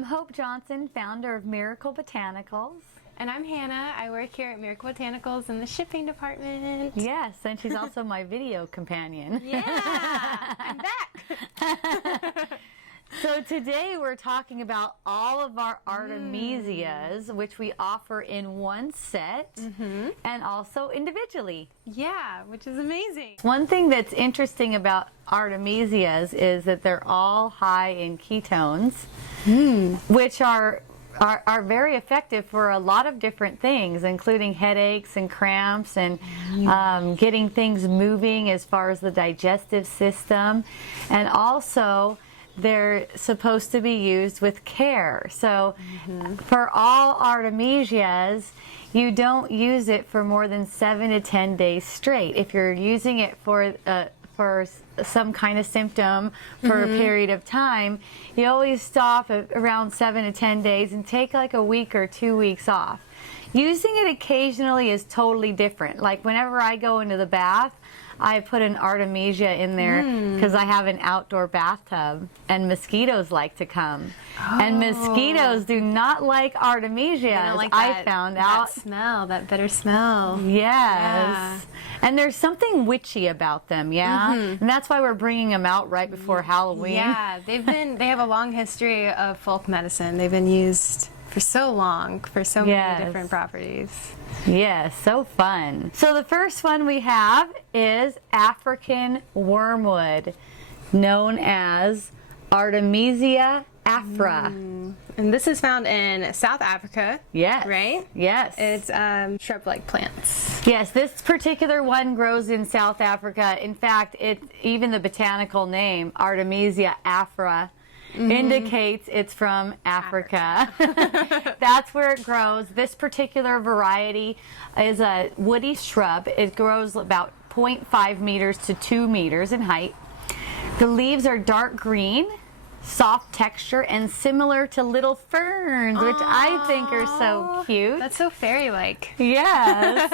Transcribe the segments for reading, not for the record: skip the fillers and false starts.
I'm Hope Johnson, founder of Miracle Botanicals. And I'm Hannah. I work here at Miracle Botanicals in the shipping department. Yes, and she's also my video companion. Yeah, I'm back. So today we're talking about all of our artemisias, which we offer in one set and also individually. Yeah, which is amazing. One thing that's interesting about artemisias is that they're all high in ketones, which are very effective for a lot of different things, including headaches and cramps and getting things moving as far as the digestive system. And also, they're supposed to be used with care. So for all artemisias, you don't use it for more than 7 to 10 days straight. If you're using it for some kind of symptom for a period of time, you always stop at around 7 to 10 days and take like a week or 2 weeks off. Using it occasionally is totally different. Like whenever I go into the bath, I put an artemisia in there because I have an outdoor bathtub and mosquitoes like to come. And mosquitoes do not like artemisias, like I found out. That smell, that bitter smell. Yes. Yeah. And there's something witchy about them, And that's why we're bringing them out right before Halloween. Yeah, they have a long history of folk medicine. They've been used for so long, for so many different properties. Yes, so fun. So the first one we have is African wormwood, known as Artemisia afra. And this is found in South Africa. Yes. Right? Yes. It's shrub-like plants. Yes, this particular one grows in South Africa. In fact, even the botanical name, Artemisia afra, indicates it's from Africa. That's where it grows. This particular variety is a woody shrub. It grows about 0.5 meters to 2 meters in height. The leaves are dark green, soft texture, and similar to little ferns, which I think are so cute. That's so fairy-like. Yes.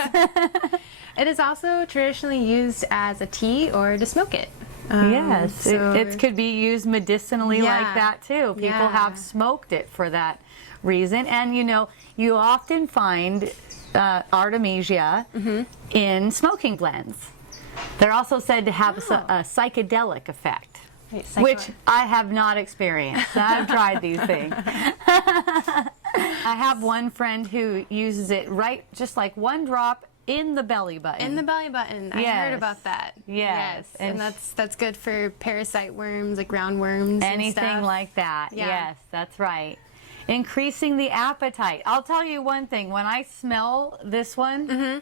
It is also traditionally used as a tea or to smoke it. Yes, so it could be used medicinally like that too. People have smoked it for that reason. And you often find artemisia in smoking blends. They're also said to have a psychedelic effect, which I have not experienced. I've tried these things. I have one friend who uses it just like one drop in the belly button. In the belly button. I heard about that. Yes. And that's good for parasite worms, like roundworms. Anything and stuff. like that. Yeah. Yes, that's right. Increasing the appetite. I'll tell you one thing. When I smell this one,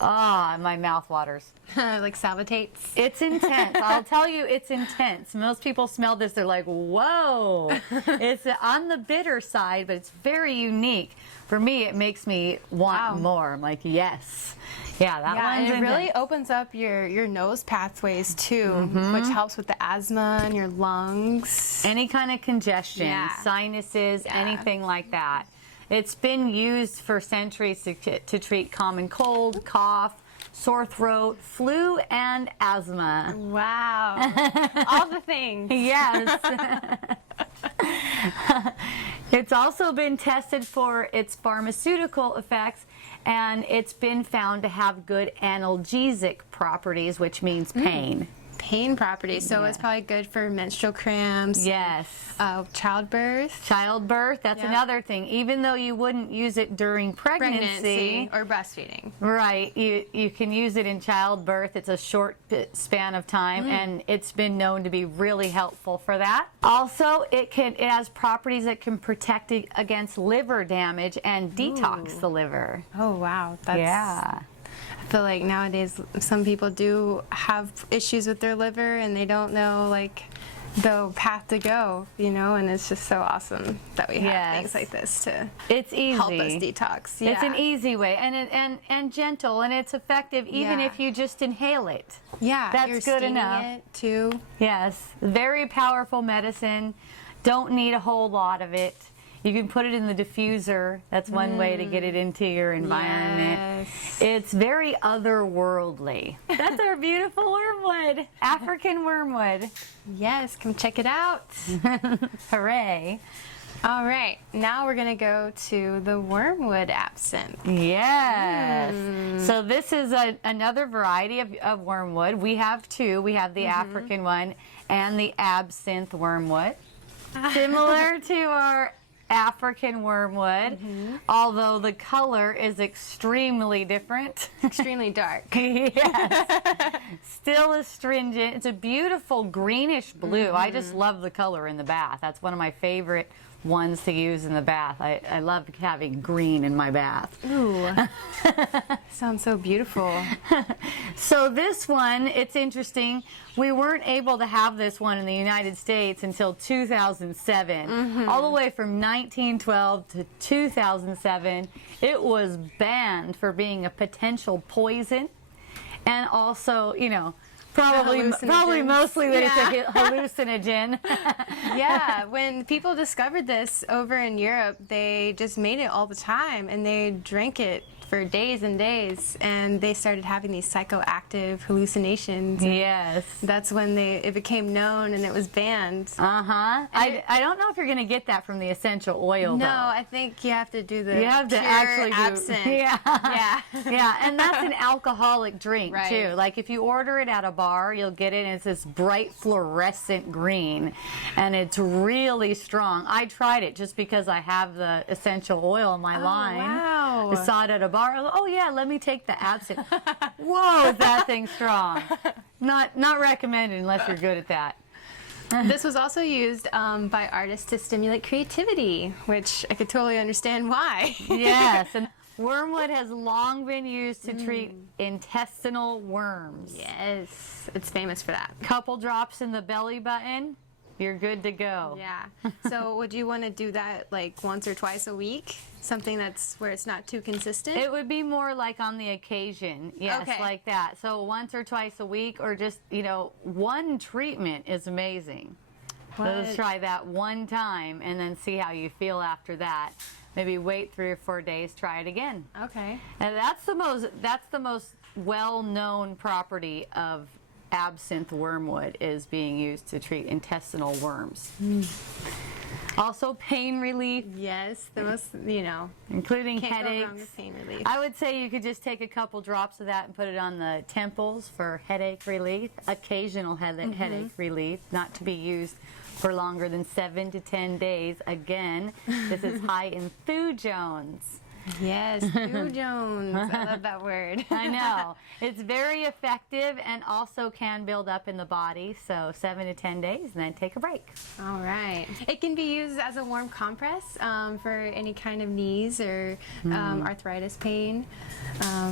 my mouth waters. Like salivates. It's intense. I'll tell you, it's intense. Most people smell this, they're like, whoa. It's on the bitter side, but it's very unique. For me, it makes me want more. I'm like, yes. Yeah, that one's and it really opens up your nose pathways too, which helps with the asthma in your lungs. Any kind of congestion, sinuses, anything like that. It's been used for centuries to treat common cold, cough, sore throat, flu, and asthma. Wow. All the things. Yes. It's also been tested for its pharmaceutical effects, and it's been found to have good analgesic properties, which means pain. Pain properties. So it's probably good for menstrual cramps. Yes. Childbirth. Childbirth, that's another thing. Even though you wouldn't use it during pregnancy or breastfeeding. Right. You can use it in childbirth. It's a short span of time, and it's been known to be really helpful for that. Also, it has properties that can protect it against liver damage and detox the liver. Oh, wow. I feel like nowadays some people do have issues with their liver and they don't know the path to go, and it's just so awesome that we have things like this to help us detox. It's an easy way and gentle, and it's effective even if you just inhale it. Yeah, that's good enough. It too. Yes, very powerful medicine. Don't need a whole lot of it. You can put it in the diffuser. That's one way to get it into your environment. Yes. It's very otherworldly. That's our beautiful wormwood, African wormwood. Yes, come check it out. Hooray. All right, now we're gonna go to the Wormwood Absinthe. Yes. So this is another variety of wormwood. We have two. We have the African one and the Absinthe wormwood. Similar to our African wormwood, although the color is extremely different. Extremely dark. Yes. Still astringent. It's a beautiful greenish blue. I just love the color in the bath. That's one of my favorite ones to use in the bath. I love having green in my bath. Ooh, sounds so beautiful. So this one, it's interesting. We weren't able to have this one in the United States until 2007. All the way from 1912 to 2007, it was banned for being a potential poison, and also, you know, probably mostly that it's a hallucinogen. Yeah, when people discovered this over in Europe, they just made it all the time, and they drank it for days and days, and they started having these psychoactive hallucinations. Yes. That's when it became known and it was banned. I don't know if you're going to get that from the essential oil, No, though. I think you have to do the You have to pure actually absinthe. Yeah. Yeah, and that's an alcoholic drink, Right. too. Like, if you order it at a bar, you'll get it, and it's this bright fluorescent green, and it's really strong. I tried it just because I have the essential oil in my line. Wow. I saw it at a bar. Oh, yeah, let me take the absinthe. Whoa, is that thing strong. Not recommended unless you're good at that. This was also used by artists to stimulate creativity, which I could totally understand why. Yes, and wormwood has long been used to treat intestinal worms. Yes, it's famous for that. Couple drops in the belly button, you're good to go. Yeah. So would you want to do that like once or twice a week? Something that's where it's not too consistent? It would be more like on the occasion, yes, Okay. like that. So once or twice a week, or just, you know, one treatment is amazing. So let's try that one time and then see how you feel after that. Maybe wait 3 or 4 days, try it again. Okay. And that's the most well-known property of absinthe wormwood, is being used to treat intestinal worms. Also pain relief, Yes, the most, you know, including can't go wrong headaches. with pain relief. I would say you could just take a couple drops of that and put it on the temples for headache relief, occasional headache relief, not to be used for longer than 7 to 10 days. Again, this is high in thujones. Yes, Sue Jones. I love that word. I know. It's very effective and also can build up in the body. So 7 to 10 days and then take a break. All right. It can be used as a warm compress for any kind of knees or arthritis pain.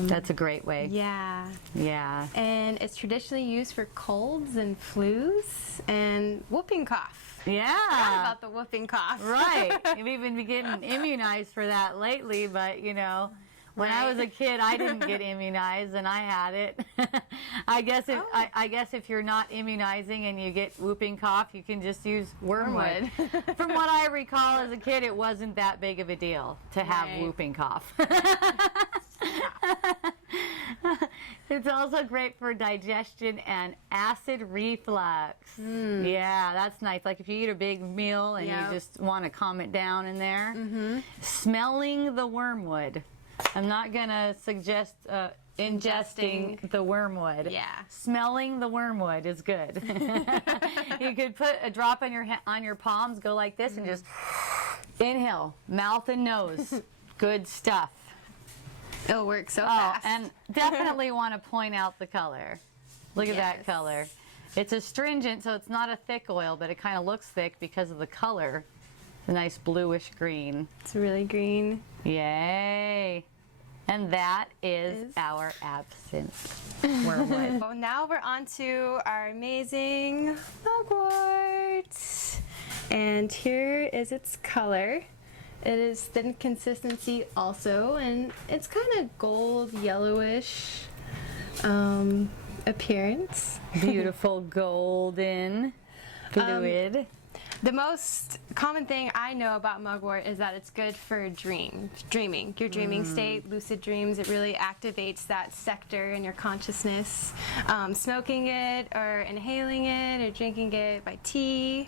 That's a great way. Yeah. Yeah. And it's traditionally used for colds and flus and whooping cough. Yeah. Forgot about the whooping cough. Right. You've even been getting immunized for that lately, but you know, when I was a kid, I didn't get immunized, and I had it. I guess if you're not immunizing and you get whooping cough, you can just use wormwood. From what I recall as a kid, it wasn't that big of a deal to have whooping cough. It's also great for digestion and acid reflux. Yeah, that's nice. Like if you eat a big meal and you just want to calm it down in there. Smelling the wormwood. I'm not going to suggest ingesting the wormwood. Yeah. Smelling the wormwood is good. You could put a drop on your palms, go like this, and just inhale, mouth and nose. Good stuff. It'll work so fast. And definitely want to point out the color. Look at that color. It's astringent, so it's not a thick oil, but it kind of looks thick because of the color. A nice bluish green. It's really green. Yay. And that is our absinthe wormwood. Well, now we're on to our amazing mugwort. And here is its color. It is thin consistency also, and it's kind of gold yellowish appearance. Beautiful golden fluid. The most common thing I know about mugwort is that it's good for dreaming, your dreaming state, lucid dreams. It really activates that sector in your consciousness. Smoking it or inhaling it or drinking it by tea,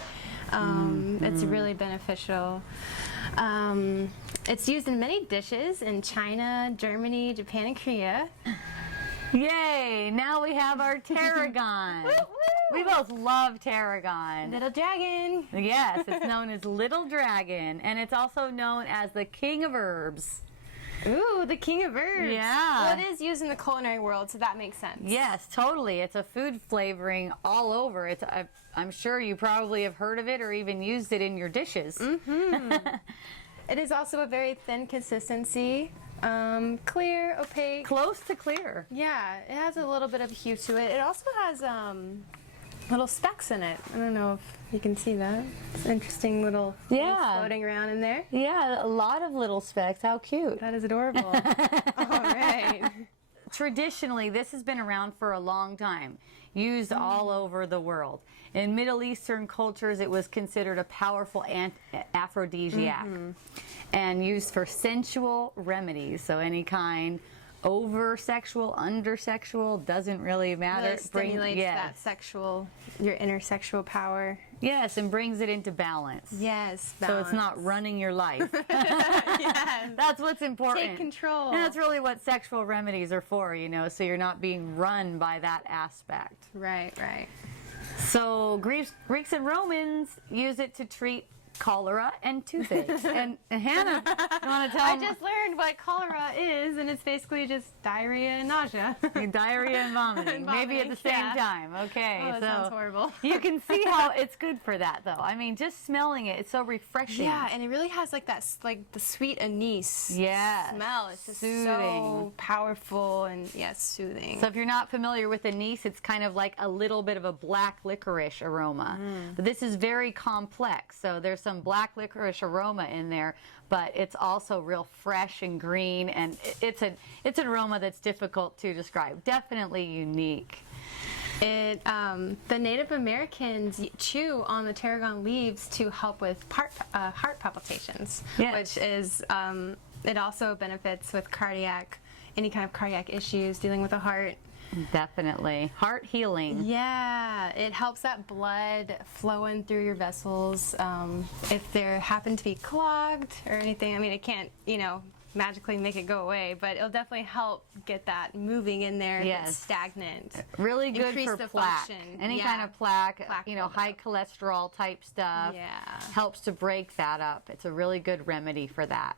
it's really beneficial. It's used in many dishes in China, Germany, Japan, and Korea. Yay! Now we have our tarragon. Woo, woo. We both love tarragon. Little dragon. Yes, it's known as Little Dragon, and it's also known as the King of Herbs. Ooh, the king of herbs. Yeah. Well, it is used in the culinary world, so that makes sense. Yes, totally. It's a food flavoring all over. I'm sure you probably have heard of it or even used it in your dishes. It is also a very thin consistency, clear, opaque. Close to clear. Yeah, it has a little bit of hue to it. It also has little specks in it. I don't know if you can see that. It's interesting little things floating around in there. Yeah, a lot of little specks. How cute. That is adorable. All right. Traditionally, this has been around for a long time, used all over the world. In Middle Eastern cultures, it was considered a powerful aphrodisiac and used for sensual remedies. So any kind, over-sexual, under-sexual, doesn't really matter. Really stimulates that sexual, your inner sexual power. Yes, and brings it into balance. Yes, balance. So it's not running your life. Yes. That's what's important. Take control. And that's really what sexual remedies are for, you know, so you're not being run by that aspect. Right, right. So Greeks and Romans use it to treat cholera and toothaches. And Hannah, you want to tell I them? just learned what cholera is, and it's basically just diarrhea and nausea. Diarrhea and vomiting, maybe at the same time. Okay, Oh, that sounds horrible. You can see how it's good for that, though. I mean, just smelling it, it's so refreshing. Yeah, and it really has like that, like the sweet anise smell. It's just soothing. so powerful and soothing. So if you're not familiar with anise, it's kind of like a little bit of a black licorice aroma. But this is very complex, so there's some black licorice aroma in there, but it's also real fresh and green, and it's an aroma that's difficult to describe. Definitely unique. The Native Americans chew on the tarragon leaves to help with heart palpitations, which is it also benefits with any kind of cardiac issues, dealing with the heart. Definitely. Heart healing. Yeah, it helps that blood flowing through your vessels. If there happen to be clogged or anything, I mean, it can't, magically make it go away, but it'll definitely help get that moving in there. Yes. That's stagnant. Really good Increase for the plaque. function. Any kind of plaque, buildup. high cholesterol type stuff. Yeah. Helps to break that up. It's a really good remedy for that.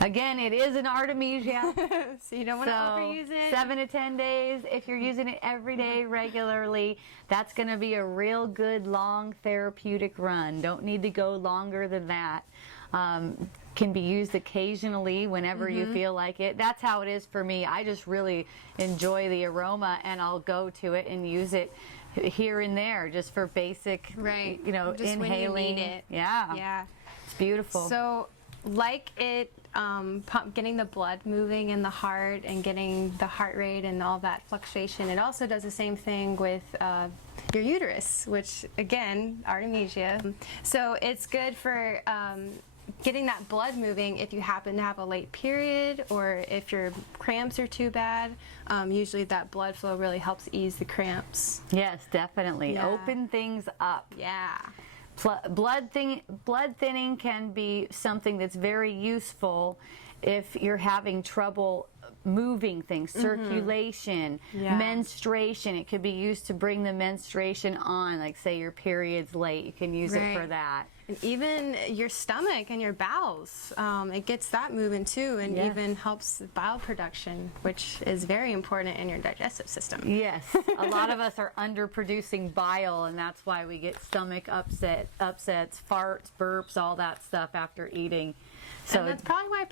Again, it is an artemisia. So you don't want to overuse it. 7 to 10 days. If you're using it every day regularly, that's going to be a real good long therapeutic run. Don't need to go longer than that. Can be used occasionally whenever you feel like it. That's how it is for me. I just really enjoy the aroma, and I'll go to it and use it here and there just for basic, just inhaling. when you need it. Yeah. It's beautiful. So, like it, getting the blood moving in the heart and getting the heart rate and all that fluctuation, it also does the same thing with your uterus, which again, artemisia. So it's good for getting that blood moving if you happen to have a late period or if your cramps are too bad. Usually that blood flow really helps ease the cramps. Yes, definitely. Yeah. Open things up. Yeah. Blood thinning can be something that's very useful if you're having trouble moving things, circulation, menstruation. It could be used to bring the menstruation on, like say your period's late. You can use it for that. And even your stomach and your bowels, it gets that moving too, and even helps bile production, which is very important in your digestive system. Yes, a lot of us are underproducing bile, and that's why we get stomach upsets, farts, burps, all that stuff after eating. So and that's probably why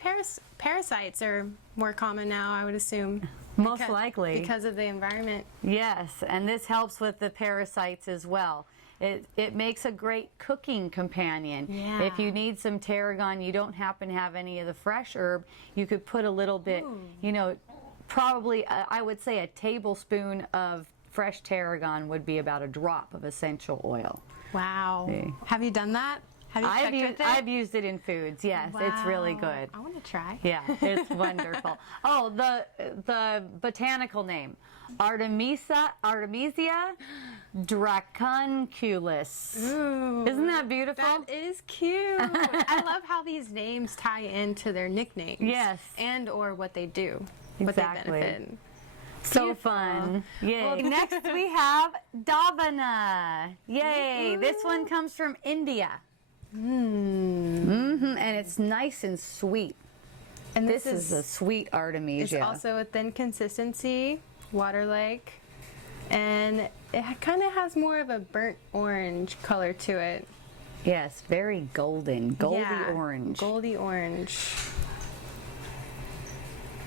parasites are more common now, I would assume. Most likely. Because of the environment. Yes, and this helps with the parasites as well. It makes a great cooking companion. Yeah. If you need some tarragon, you don't happen to have any of the fresh herb, you could put a little bit, probably I would say a tablespoon of fresh tarragon would be about a drop of essential oil. Wow. See. Have you done that? Have you checked with it? I've used it in foods. Yes, it's really good. I want to try. Yeah, it's wonderful. Oh, the botanical name, Artemisia dracunculus. Ooh, isn't that beautiful? That is cute. I love how these names tie into their nicknames. Yes. And or what they do. Exactly. What they benefit. So Beautiful. fun. Yay. Next we have Davana. Yay. This one comes from India. And it's nice and sweet. And This is a sweet artemisia. It's also a thin consistency, water-like, and it kind of has more of a burnt orange color to it. Yes, very golden, goldy Yeah, orange. Goldy orange.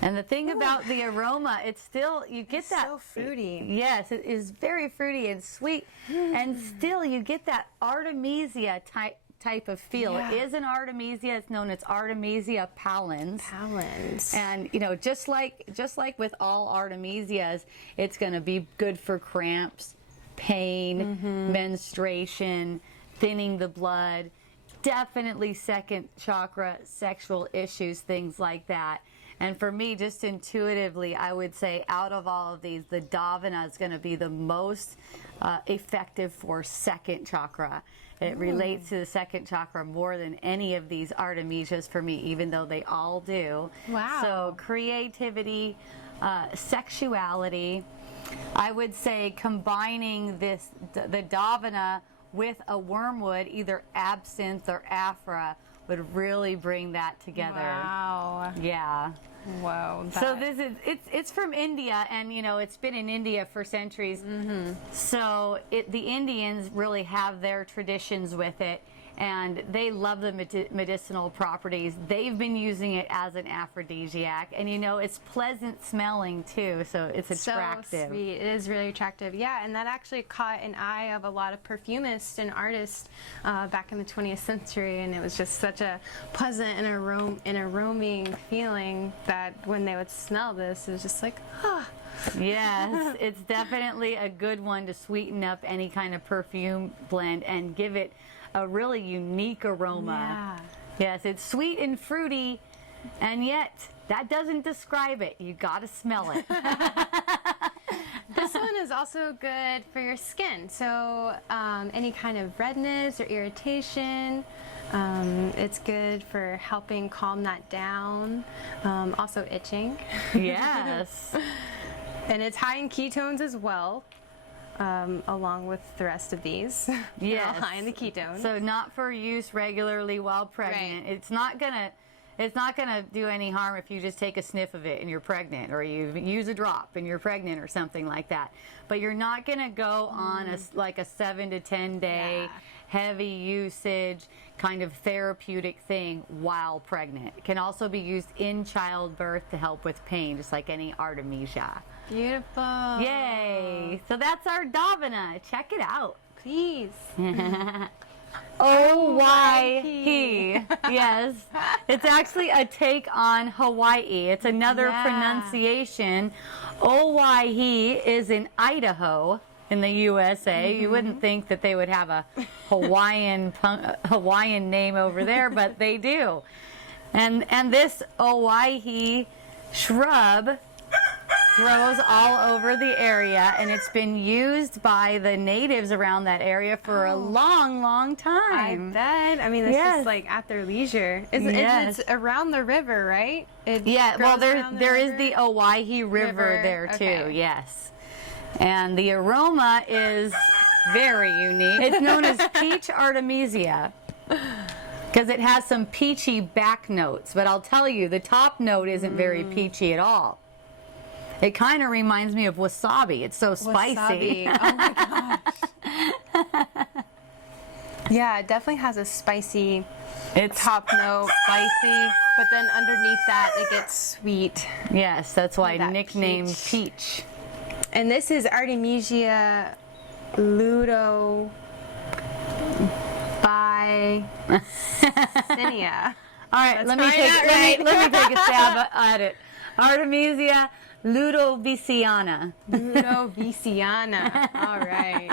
And the thing about the aroma, it's still, you get It's that. so fruity. Yes, it is very fruity and sweet. And still you get that artemisia type of feel. Yeah. It is an artemisia. It's known as Artemisia pallens. Balance. And you know, just like with all artemisias, it's going to be good for cramps, pain, menstruation, thinning the blood, definitely second chakra, sexual issues, things like that. And for me, just intuitively, I would say out of all of these, the Davana is going to be the most effective for second chakra. It relates to the second chakra more than any of these artemisias for me, even though they all do. Wow. So creativity, sexuality. I would say combining the Davana with a wormwood, either absinthe or aphra, would really bring that together. Wow. Yeah. Whoa. So this is it's from India, and you know it's been in India for centuries. So the Indians really have their traditions with it, and they love the medicinal properties. They've been using it as an aphrodisiac, and you know it's pleasant smelling too, so it's attractive. So sweet. It is really attractive. Yeah, and that actually caught an eye of a lot of perfumists and artists back in the 20th century, and it was just such a pleasant and aroming feeling that when they would smell this, it was just like, ah. Yes, it's definitely a good one to sweeten up any kind of perfume blend and give it a really unique aroma. Yeah. Yes, it's sweet and fruity, and yet that doesn't describe it. You gotta smell it. This one is also good for your skin. So any kind of redness or irritation, it's good for helping calm that down. Also itching. Yes. And it's high in ketones as well, along with the rest of these. They're all Yes. high in the ketones. So not for use regularly while pregnant. Right. It's not gonna do any harm if you just take a sniff of it and you're pregnant, or you use a drop and you're pregnant or something like that. But you're not gonna go on like a 7 to 10 day heavy usage kind of therapeutic thing while pregnant. It can also be used in childbirth to help with pain, just like any artemisia. Beautiful. Yay! So that's our Davana. Check it out. Please. Owyhee. Yes. It's actually a take on Hawaii. It's another pronunciation. Owyhee is in Idaho in the USA. You wouldn't think that they would have a Hawaiian name over there, but they do. And this Owyhee shrub grows all over the area, and it's been used by the natives around that area for a long, long time. I bet. I mean, it's just like at their leisure. It's around the river, right? Well, there is the Owyhee River there too. Okay. Yes, and the aroma is very unique. It's known as peach artemisia because it has some peachy back notes. But I'll tell you, the top note isn't very peachy at all. It kind of reminds me of wasabi. It's so spicy. Wasabi. Oh my gosh. Yeah, it definitely has a spicy top note. Spicy. But then underneath that, it gets sweet. Yes, that's why That nicknamed peach. And this is Artemisia luteolacea. All right, let me take a stab at it. Artemisia Ludoviciana. Ludoviciana. All right.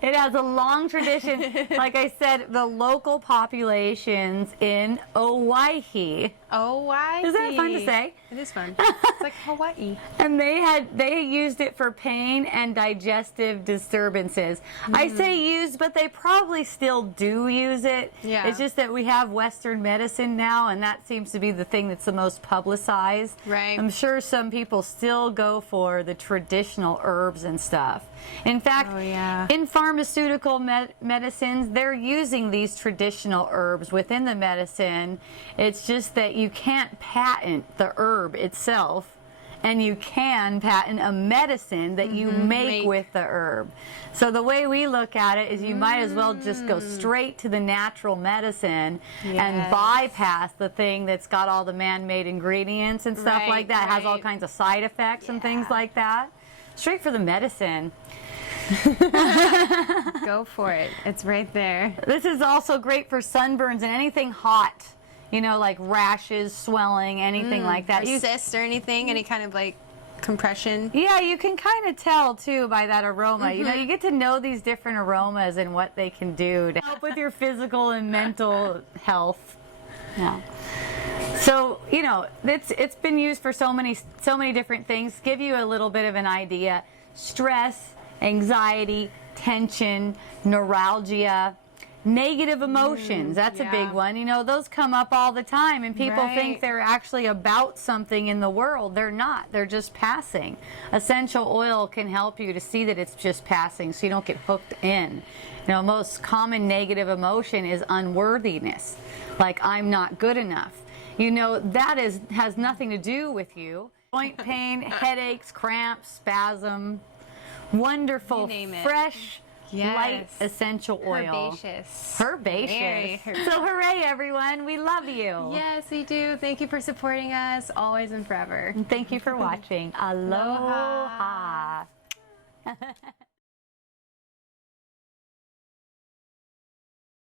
It has a long tradition. Like I said, the local populations in Owyhee. Owyhee. Isn't it fun to say? It is fun. It's like Hawaii. And they used it for pain and digestive disturbances. I say used, but they probably still do use it. Yeah. It's just that we have Western medicine now, and that seems to be the thing that's the most publicized. Right. I'm sure some people still go for the traditional herbs and stuff. In fact, in pharmaceutical medicines, they're using these traditional herbs within the medicine. It's just that you can't patent the herb itself, and you can patent a medicine that you make with the herb. So the way we look at it is you might as well just go straight to the natural medicine and bypass the thing that's got all the man-made ingredients and stuff like that. It has all kinds of side effects and things like that. Straight for the medicine. Go for it. It's right there. This is also great for sunburns and anything hot. You know, like rashes, swelling, anything like that. Or cysts or anything, any kind of like compression. Yeah, you can kind of tell too by that aroma. You know, you get to know these different aromas and what they can do to help with your physical and mental health. Yeah. So, you know, it's been used for so many different things. Give you a little bit of an idea. Stress, anxiety, tension, neuralgia, negative emotions. That's a big one. You know, those come up all the time, and people think they're actually about something in the world. They're not. They're just passing. Essential oil can help you to see that it's just passing so you don't get hooked in. You know, most common negative emotion is unworthiness. Like, I'm not good enough. You know, that has nothing to do with you. Joint pain, headaches, cramps, spasm. Wonderful, fresh, light essential oil. Herbaceous. Herbaceous. So hooray, everyone. We love you. Yes, we do. Thank you for supporting us, always and forever. And thank you for watching. Aloha.